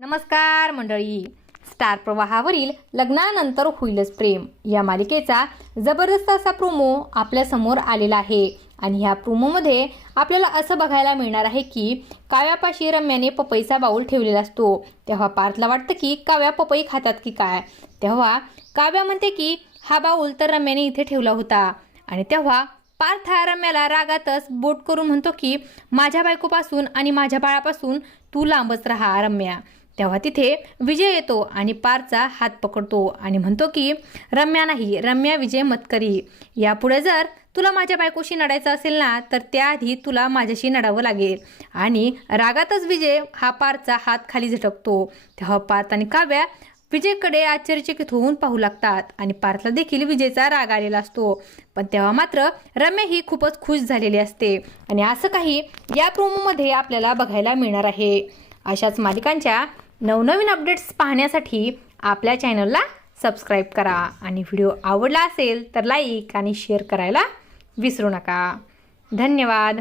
नमस्कार मंडळी. स्टार प्रवाहावरील लग्नानंतर होईलच प्रेम या मालिकेचा जबरदस्त असा प्रोमो आपल्या समोर आलेला आहे आणि ह्या प्रोमोमध्ये आपल्याला असं बघायला मिळणार आहे की काव्यापाशी रम्याने पपईचा बाऊल ठेवलेला असतो. तेव्हा पार्थला वाटतं की काव्या पपई खातात की काय. तेव्हा काव्या म्हणते की हा बाऊल तर रम्याने इथे ठेवला होता आणि तेव्हा पार्थ हा रम्याला रागातच बोट करून म्हणतो की माझ्या बायकोपासून आणि माझ्या बाळापासून तू लांबच राहा रम्या. तेव्हा तिथे विजय येतो आणि पार्थचा हात पकडतो आणि म्हणतो की रम्या नाही, रम्या विजय मतकरी. यापुढे जर तुला माझ्या बायकोशी लढायचं असेल ना तर त्याआधी तुला माझ्याशी लढावं लागेल. आणि रागातच विजय हा पार्थचा हात खाली झटकतो. तेव्हा पार्थ आणि काव्या विजयकडे आश्चर्यचकित होऊन पाहू लागतात आणि पार्थला देखील विजयचा राग आलेला असतो. पण तेव्हा मात्र रम्या ही खूपच खुश झालेली असते आणि असं काही या प्रोमोमध्ये आपल्याला बघायला मिळणार आहे. अशाच मालिकांच्या नवनवीन अपडेट्स पाहण्यासाठी आपल्या चॅनलला सबस्क्राईब करा आणि व्हिडिओ आवडला असेल तर लाईक आणि शेअर करायला विसरू नका. धन्यवाद.